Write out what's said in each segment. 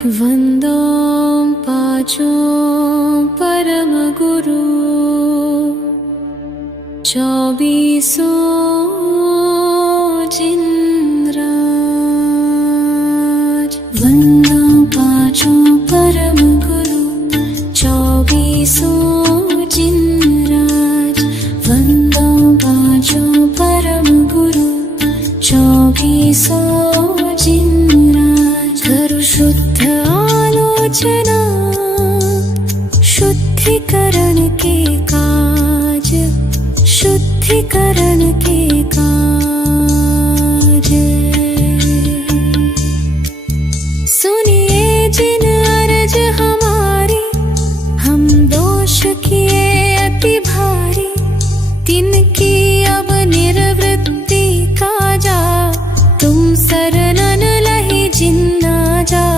वन्दो पाचो परम गुरु, चौबीसो जिनराज। वन्दो पाचो परम गुरु, चौबीसो जिनराज। वन्दो पाचो परम गुरु, चौबीसो जिनराज। करु शुद्ध आलोचना, शुद्धिकरण के काज, शुद्धिकरण के काज। सुनिए जिन अर्ज हमारी, हम दोष किए अति भारी, तिनकी अब निर्वृत्ति काजा। तुम शरणन लहि जिन्ना जा,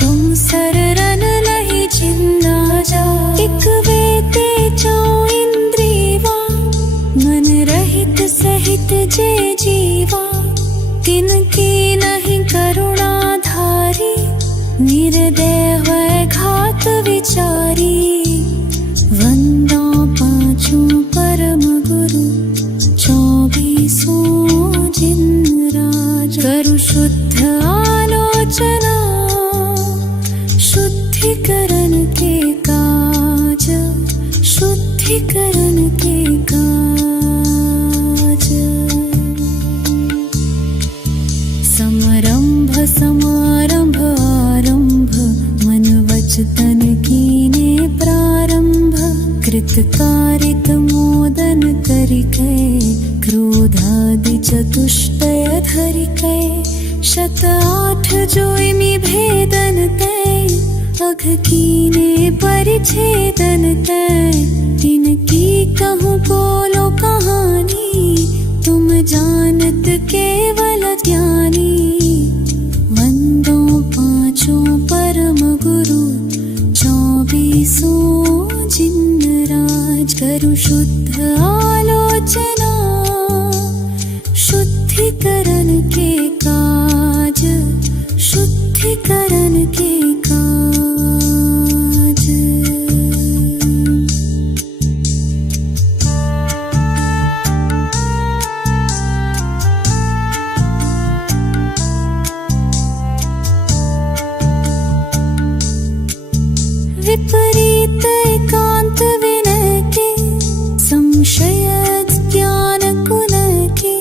तुम शरणन लहि जिन्ना जा। एक वेते चौ इंद्रियवा, मन रहित सहित जे जीवा। तिनकी नहीं करुणा धारी, निर्दय है घात विचारी। वंदो पाचो परम गुरु, चौबीसो जिनराज। करु शुद्ध आलोचना, शुद्धिकरण के काज, शुद्धिकरण के काज। समरंभ समारंभ आरंभ, मन वच तन कीने प्रारंभ। कृतकारित मोदन करिकै, क्रोधादि चतुष्टय धरिकै। शत आठ जोइमि भेदन तै, अघ कीने परिच्छेदन तै। तिनकी कहूँ बोलो कहानी, तुम जानत केवल ज्ञानी। वंदो पाचो परम गुरु, चौबीसो जिनराज। करु शुद्ध आलोचना, शुद्धिकरण के काज, शुद्धिकरण के काज। विपरीत एकांत विनय के, संशय ज्ञान कुन के।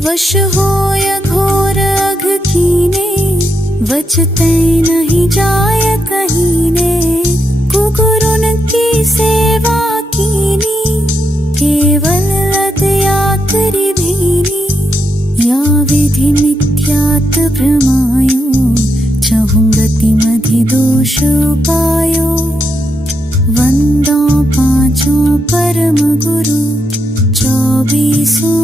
वश होय घोर अघ कीने, वचतै नहीं जाय कहीने। कुगुरुन की सेवा कीनी, केवल लदया करि भीनी। या विधि मिथ्यात भ्रमायो, चहुं गति मधि दोष उपायो। वंदो पाचो परम गुरु, चौबीसो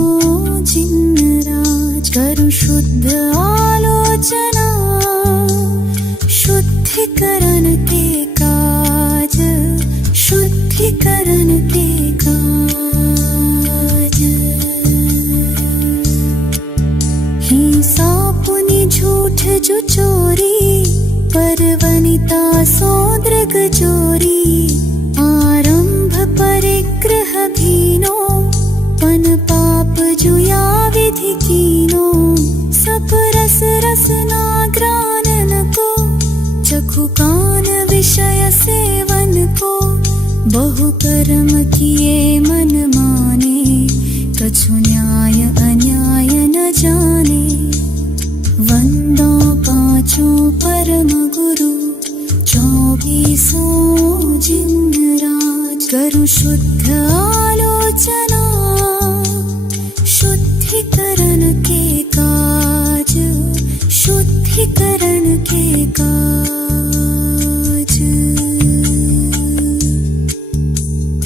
जिनराज। करु शुद्ध आलोचना, शुद्धिकरण के काज, शुद्धिकरण के काज। हिंसा पुनि झूठ जो चोरी, परवनिता सोदृग चोरी। आरंभ परिग्रह भीनो, पन पाप जुया विधि कीनो। सब रस रसना ग्रानन को, चखु कान विषय सेवन को। बहु कर्म किए मन माने, कछु न्याय अन्याय न जाने। वंदो पाचो परम गुरु, चौबीसो जिनराज। करु शुद्ध आलोचना, शुद्धिकरण के काज, शुद्धिकरण के काज।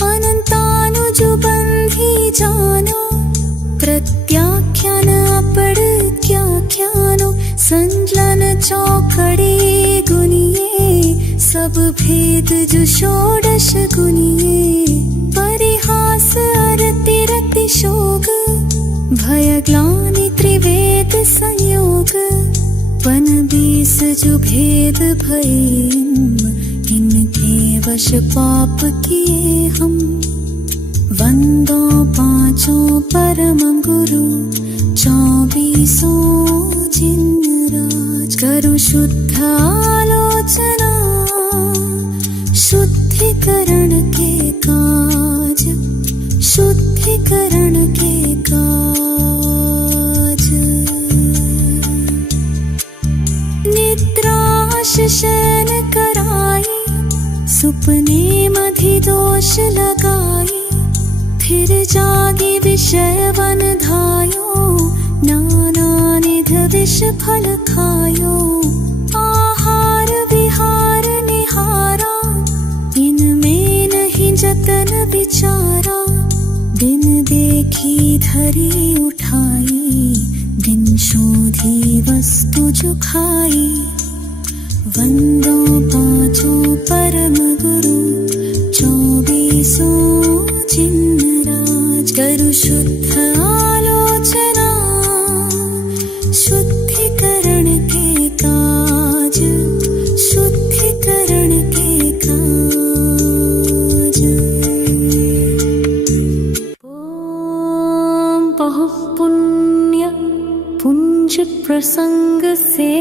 अनंतानुज बंधी जानो, प्रत्याख्यान अपड़त्याख्यानो। संजलन चौखड़ी गुनिये, सब भेद जो षोडश गुनिये। परिहास अरति रति शोक, भय ग्लानि त्रिवेद संयोग। पन बीस जो भेद भये इनके वश पाप किए हम। वंदो पांचों परम गुरु 24 जिन राज। करो शुद्ध आलोचना शुद्धिकरण के काज, शुद्धिकरण के काज। निद्राश शयन कराई सुपने मधिदोष लगाई। फिर जागी विषय वन धायो नाना निध विष फल खायो। आहार विहार निहारा इनमें नहीं जतन विचारा। दिन देखी धरी उठाई दिन शोधी वस्तु जो खाई। वंदो पांचों परम गुरु 24 जिन राज। करो शुद्ध आलोचना शुद्धिकरण के काज, शुद्धिकरण के काज। ओम बहुपुण्य पुंज प्रसंग से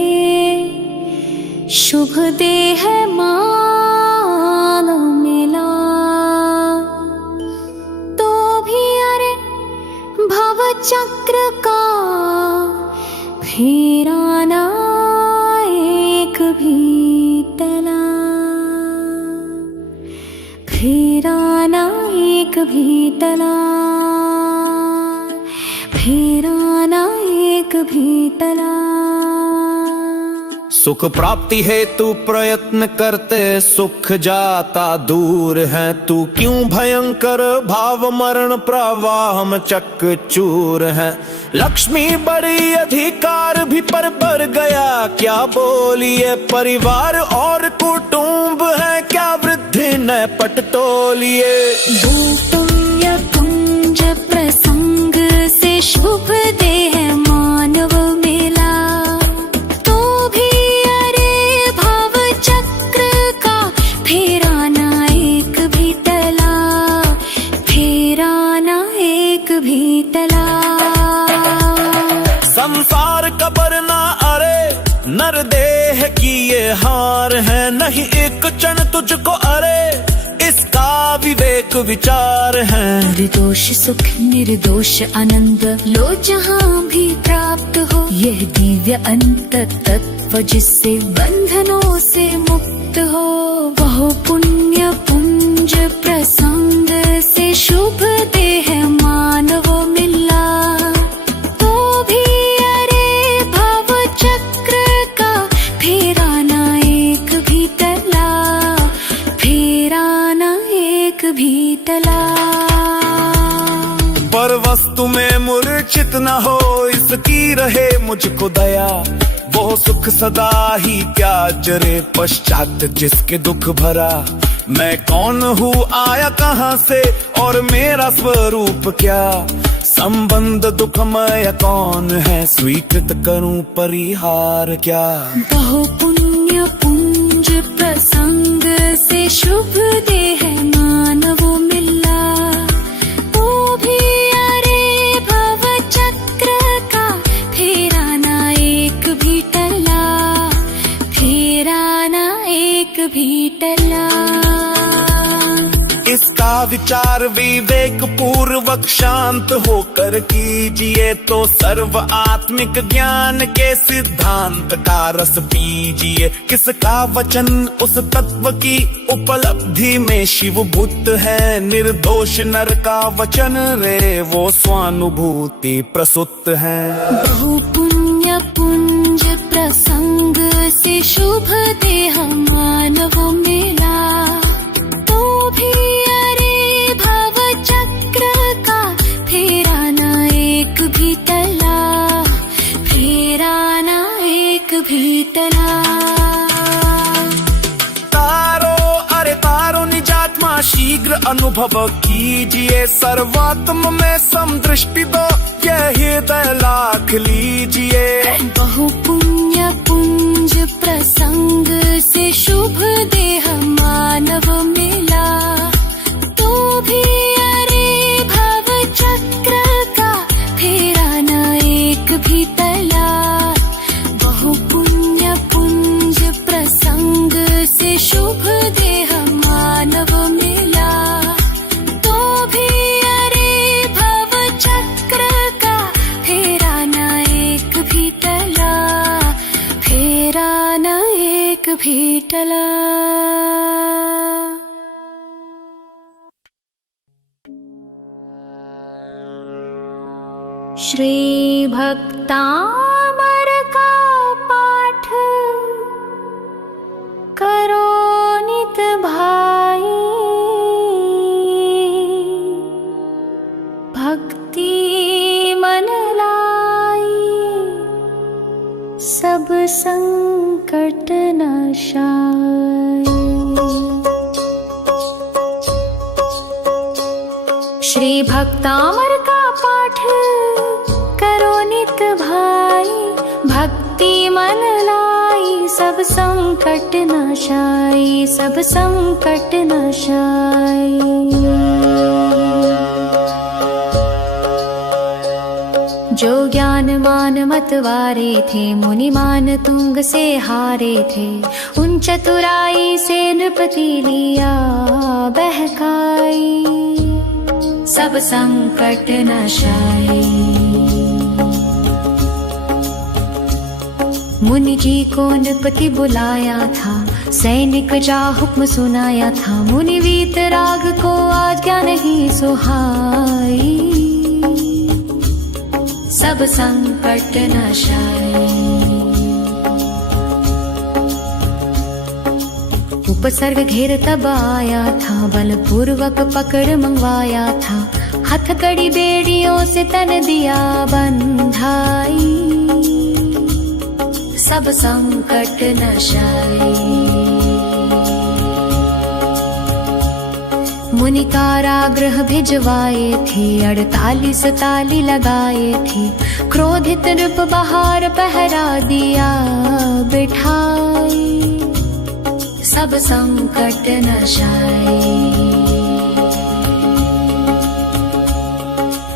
शुभ देह मान मिला। तो भी अरे भव चक्र का फेरा ना एक भी टला। फेरा ना एक भी टला। फेरा ना एक भी टला। सुख प्राप्ति हेतु प्रयत्न करते सुख जाता दूर है। तू क्यों भयंकर भाव मरण प्रवाह में चकचूर है। लक्ष्मी बड़ी अधिकार भी पर बढ़ गया क्या बोलिए। परिवार और कुटुंब है क्या वृद्धि न पट तोलिए। पुण्य पुंज प्रसंग से शुभ देह मानव मिला। संसार कबर ना अरे नर देह की ये हार है। नहीं एक क्षण तुझको अरे इसका विवेक विचार है। निर्दोष सुख निर्दोष आनंद लो जहाँ भी प्राप्त हो। यह दिव्य अंत तत्व जिससे बंधनों से मुक्त हो। बहु पुण्य पुंज प्रसंग से शुभ देह मानव मिला। तो भी अरे भव चक्र का फेरा ना एक भी टला। फेरा ना एक भी टला। पर वस्तु में मूर्छित न हो इसकी रहे मुझको दया। वो सुख सदा ही क्या जरे पश्चात जिसके दुख भरा। मैं कौन हूँ आया कहाँ से और मेरा स्वरूप क्या। संबंध दुखमय कौन है स्वीकृत करूं परिहार क्या। बहु पुण्य पुंज प्रसंग से शुभ देह मानव मिला। तो भी अरे भव चक्र का फेरा ना एक भी टला। फेरा ना एक भी टला। इसका विचार विवेक पूर्वक शांत होकर कीजिए। तो सर्व आत्मिक ज्ञान के सिद्धांत का रस पीजिए। किसका वचन उस तत्व की उपलब्धि में शिव भूत है। निर्दोष नर का वचन रे वो स्वानुभूति प्रसुत है। बहु पुण्य पुंज प्रसंग से शुभ देह मानव मिला। तो भी अरे भव चक्र का फेरा ना एक भी टला। फेरा ना एक भी टला। तारो निजात्मा शीघ्र अनुभव कीजिए। सर्वात्म में समदृष्टि दो यह हृदय लाख लीजिए। बहु पुण्य पुंज प्रसंग से शुभ देह मानव मिला, तो भी अरे भव चक्र का फेरा न एक भी टला। बहु पुण्य पुंज प्रसंग से शुभ देह मानव मिला, तो भी अरे भव चक्र का फेरा न एक भी टला, फेरा न एक भी टला। श्री भक्तामर का पाठ करो नित भाई, भक्ति मन लाई सब संकट नाशाय। श्री भक्तामर का पाठ करो नित भाई, भक्ति मन लाई सब संकट नाशाय, सब संकट नाशाय। जो ज्ञान मान मतवारे थे, मुनि मान तुंग से हारे थे, उन चतुराई से नृपति लिया बहकाई, सब संकट नाशाय। मुनि जी को नृपति बुलाया था, सैनिक जा हुक्म सुनाया था, मुनि वीतराग को आज्ञा नहीं सुहाई, सब संकट नाशाय। उपसर्ग घेर तब आया था, बलपूर्वक पकड़ मंगवाया था, हथकड़ी बेड़ियों से तन दिया बंधाई, सब संकट नाशाय। मुनि कारागृह भिजवाए थे, 48 ताली लगाए थे, क्रोधित नृप बाहर पहरा दिया बिठाई, सब संकट नाशाय।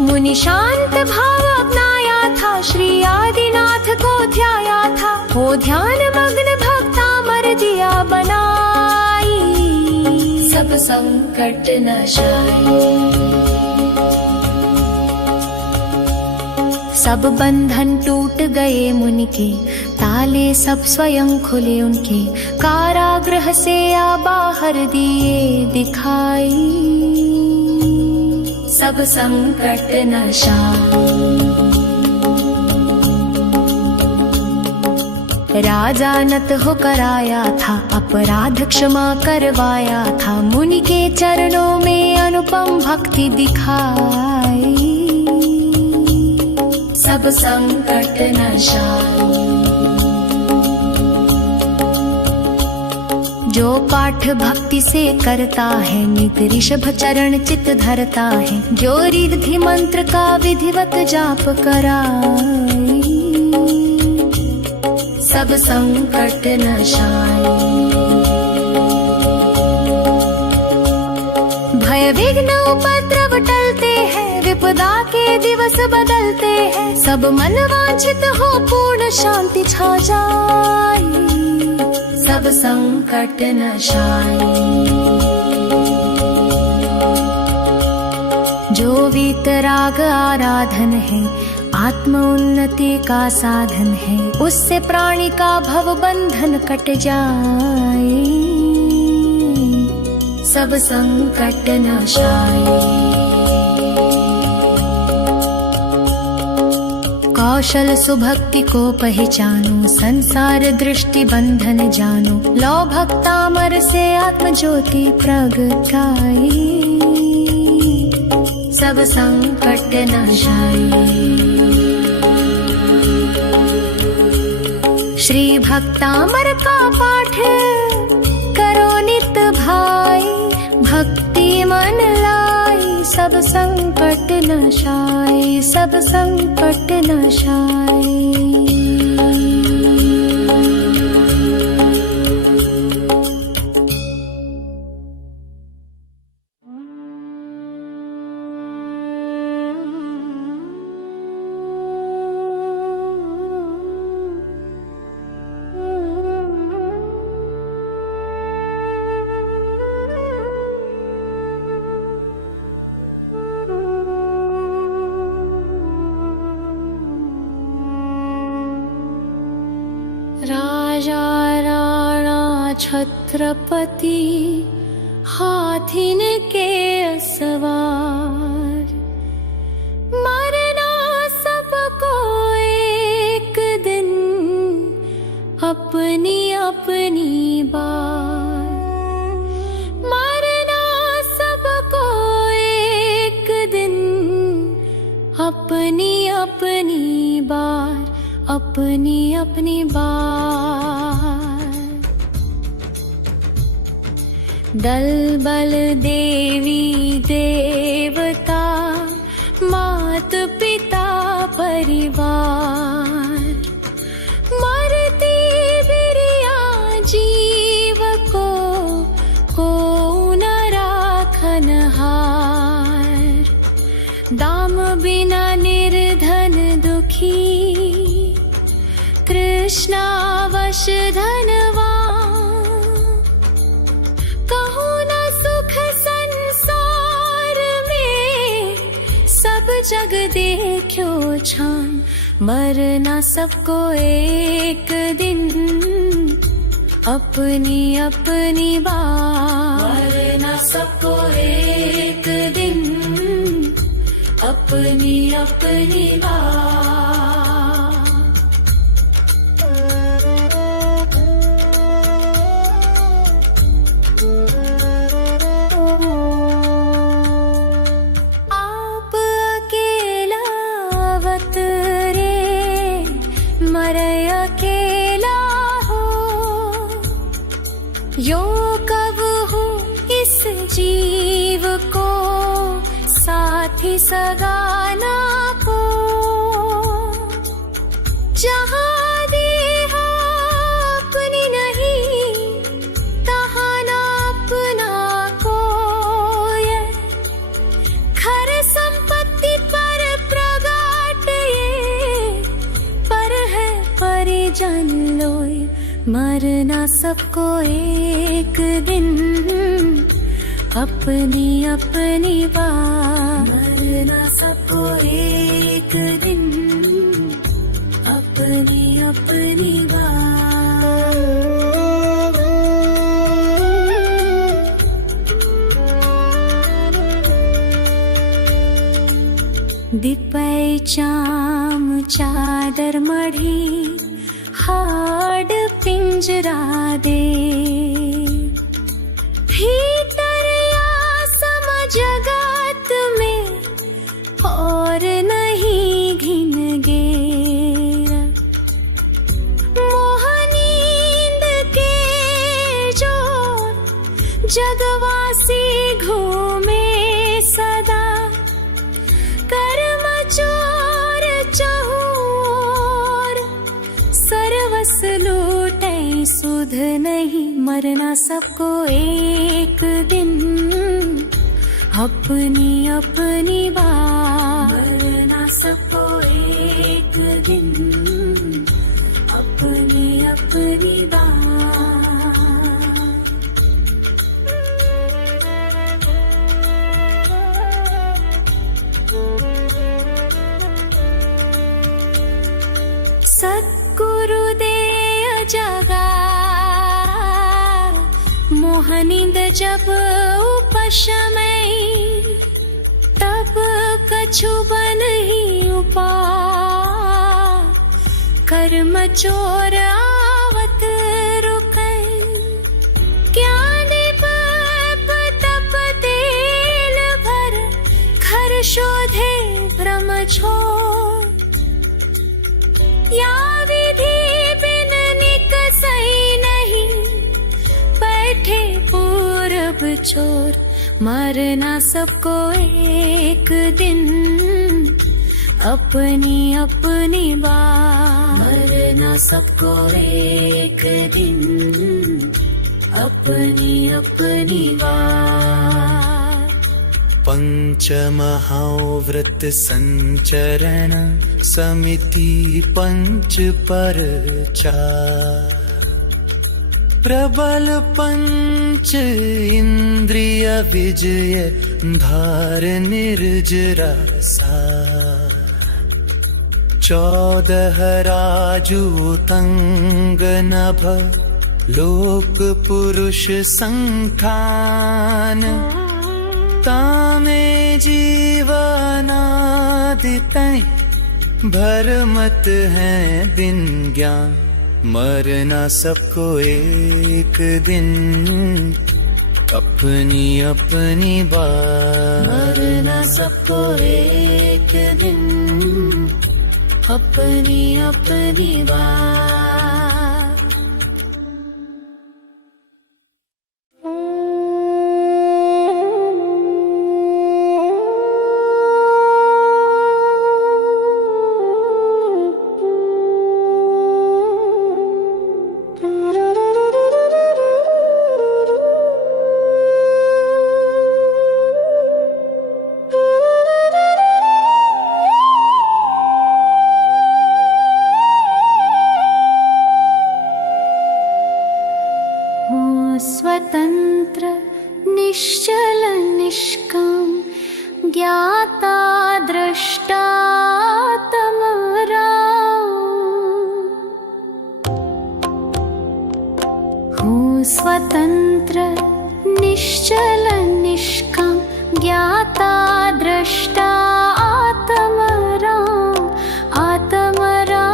मुनि शांत भाव अपनाया था, श्री आदिनाथ को ध्याया था, हो ध्यान मग्न भक्तामर दिया बनाई, सब संकट नाशाय। सब बंधन टूट गए मुनि के, ताले सब स्वयं खुले उनके, कारागृह से आ बाहर दिए दिखाई, सब संकट नाशाय। राजा नत होकर आया था, अपराध क्षमा करवाया था, मुनि के चरणों में अनुपम भक्ति दिखाई, सब संकट नाशाय। जो पाठ भक्ति से करता है, नित ऋषभ चरण चित धरता है, जो रिद्धि मंत्र का विधिवत जाप कराई, सब संकट नाशाय। भय विघ्न उपद्रव टलते हैं, विपदा के दिवस बदलते हैं, सब मन वांछित हो पूर्ण शांति छा जाए, सब संकट नाशाय। जो वीतराग आराधन है, आत्म उन्नति का साधन है, उससे प्राणी का भव बंधन कट जाए, सब संकट नाशाय। कौशल सुभक्ति को पहचानो, संसार दृष्टि बंधन जानो, लो भक्तामर से आत्म ज्योति प्रगटाई, सब संकट नाशाय। श्री भक्तामर का पाठ करो नित भाई, भक्ति मन लाई सब संकट नाशाय, सब संकट नाशाय। छत्रपति हाथिन के सवार। मरना सबको एक दिन अपनी अपनी बार। मरना सबको एक दिन अपनी अपनी बार, अपनी अपनी बार। दल बल देवी देवता मात पिता परिवार। मरती बिरिया जीव को न राखनहार। दाम बिना निर्धन दुखी कृष्णावश धनवान। कहूँ न सुख संसार में सब जग देखो छान। मरना सबको एक दिन अपनी अपनी बार। मरना सबको एक दिन अपनी अपनी बार। आप अकेला अवतरे मरे अकेला हो। यो कब हो इस जीव को साथी सगाना को। जहाँ देहा अपनी नहीं तहाँ ना अपना कोई। खर संपत्ति पर प्रगाट ये पर है परिजन लोय। मरना सबको एक दिन अपनी अपनी बार। मरना सबको एक दिन अपनी अपनी बार। दिपै चाम चादर मढ़ी हाड पिंजरा दे। भीतर आसम जगत में और नहीं घिन गे। मोह नींद के जोर जगवासी घूमे सदा। कर्म चोर चहूर सर्वस लूटे सुध नहीं। मरना सबको एक दिन अपनी अपनी बार। मरना सबको एक दिन अपनी अपनी बार। सद्गुरुदे जगा मोहनिंद जब उपशमय। तब कछु बन ही उपाय। कर्म चोर आवत रुकै। क्या दीप तप तेल भर घर शोधे भ्रम छोड़। या विधि बिन निकसई नहीं बैठे पूरब छोर। मरना सबको एक दिन अपनी अपनी बार। मरना सबको एक दिन अपनी अपनी बार। पंचमहाव्रत संचरण समिति पंच पर चार। प्रबल पंच इंद्रिय विजय धार निर्जरा सार। 14 राजूतंग नभ लोक पुरुष संखान तामे जीवनादितै भरमत है दिन ज्ञान मरना सबको एक दिन अपनी अपनी बात मरना सबको एक दिन अपनी अपनी बात। स्वतंत्र निश्चल निष्काम ज्ञाता दृष्टा तमराम। हूँ स्वतंत्र निश्चल निष्काम ज्ञाता दृष्टा आत्मराम आत्मराम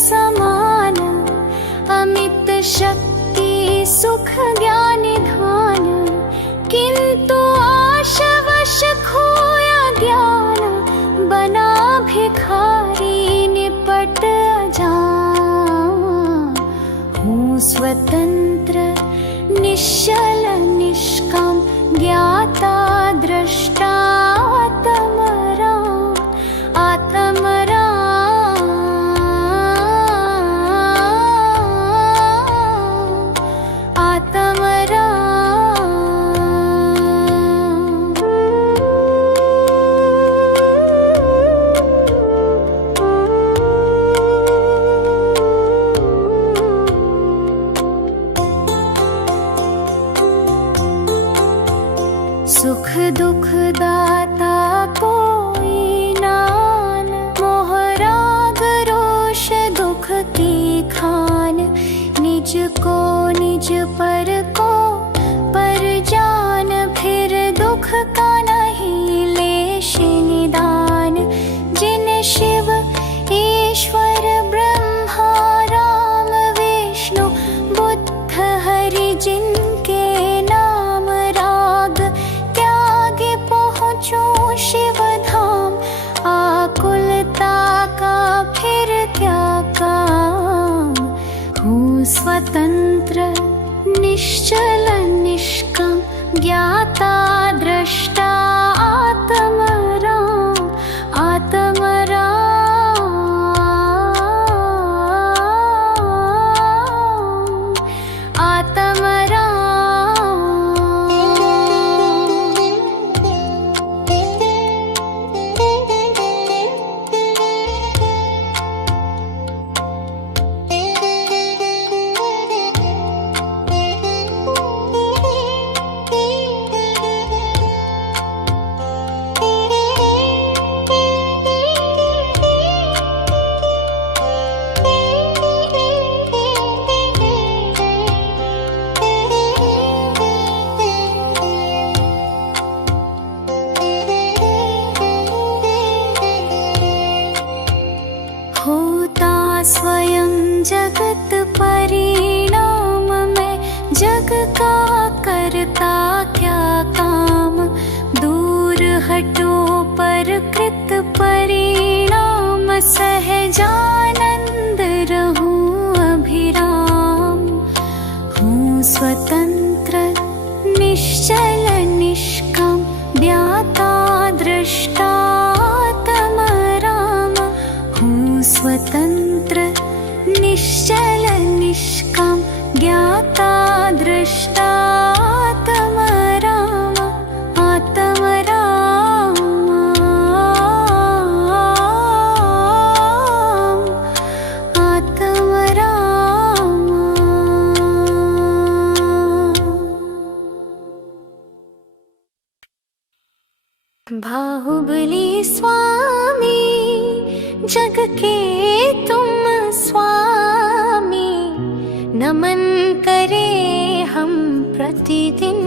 समान अमित शक्ति सुख ज्ञान धान किंतु आशवश खोया ज्ञान बना भिखारी निपट अजान। हूँ स्वतंत्र निश्चल निष्काम ज्ञाता दृष्टा आत्मराम आत्मराम सुख दुख दाता कोई नान मोह राग रोष दुख की खान निज को निज पर को पर जान फिर दुख का नहीं लेश निदान। जिन शिव ईश्वर ब्रह्मा राम विष्णु बुद्ध हरि जिनके नाम राग त्यागे पहुँचो शिव धाम आकुलता का फिर क्या काम। हूँ स्वतंत्र निश्चल निष्काम ज्ञाता दृष्टा आत्मराम आत्मराम आत्मराम। होता स्वयं जगत परिणाम में जग का करता क्या काम। दूर हटो पर कृत परिणाम सहजानंद रहूं अभिराम। हूँ स्वतंत्र निश्चल निष्काम ज्ञाता दृष्टा आत्मराम स्वतंत्र निश्चल निष्काम ज्ञाता दृष्टा आत्म राम आत्म राम आत्म राम। बाहुबली स्वामी जग के तुम स्वामी, नमन करे हम प्रतिदिन।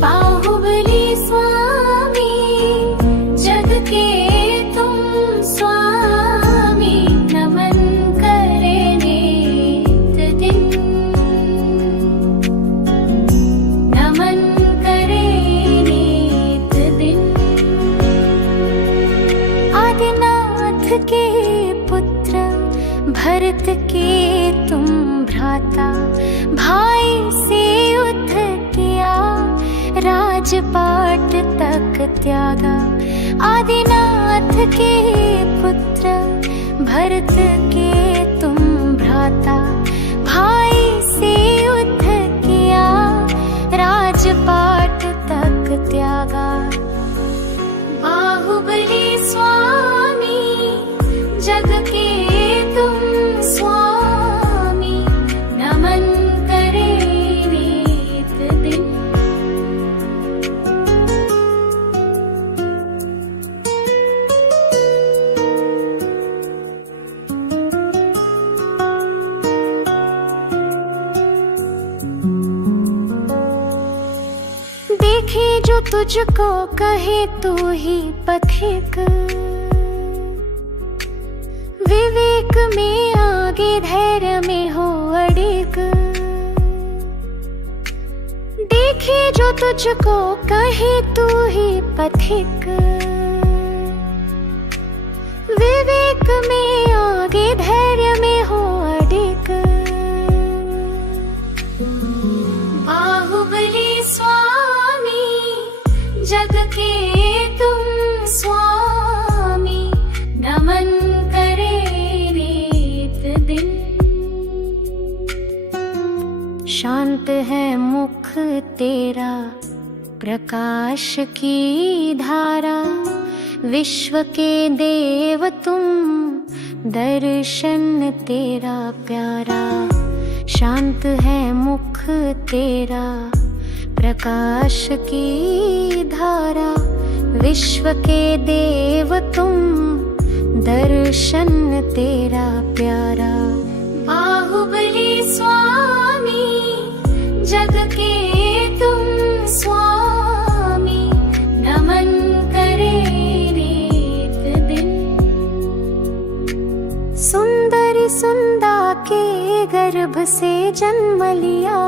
बाहुबली स्वामी जग के तुम स्वामी, नमन करे नित दिन। नमन करे नित दिन। आदिनाथ के पुत्र भरत के तुम भ्राता, भाई से युद्ध किया राजपाट तक त्यागा। आदिनाथ के पुत्र भरत के तुम भ्राता, भाई से युद्ध किया राजपाट तक त्यागा। बाहुबली स्वामी जग के तुम स्वामी, नमन करे नित दिन। देखे जो तुझको कहे तू ही पथिक, विवेक में आगे धैर्य में हो अडिग। देखे जो तुझको कहे तू ही पथिक, विवेक में आगे धैर्य में हो अडिग। बाहुबली स्वामी जग के तुम स्वामी, नमन करे नित दिन। शांत है मुख तेरा प्रकाश की धारा, विश्व के देव तुम दर्शन तेरा प्यारा। शांत है मुख तेरा प्रकाश की धारा, विश्व के देव तुम दर्शन तेरा प्यारा। बाहुबली स्वामी जग के तुम स्वामी, नमन करे नित दिन। सुंदरी सुंदा के गर्भ से जन्म लिया,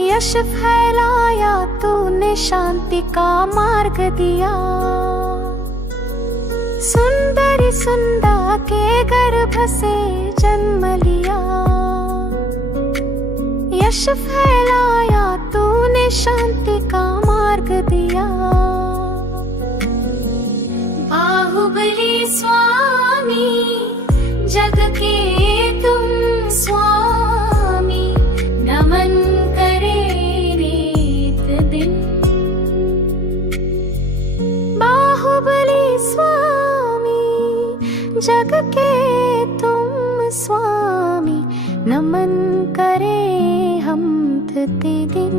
यश फैलाया तूने शांति का मार्ग दिया। सुंदरी सुंदा के गर्भ से जन्म लिया, यश फैलाया तूने शांति का मार्ग दिया। बाहुबली स्वामी जग के तुम स्वामी, नमन करे नित दिन। बाहुबली स्वामी जग के तुम स्वामी, नमन करे हम प्रतिदिन।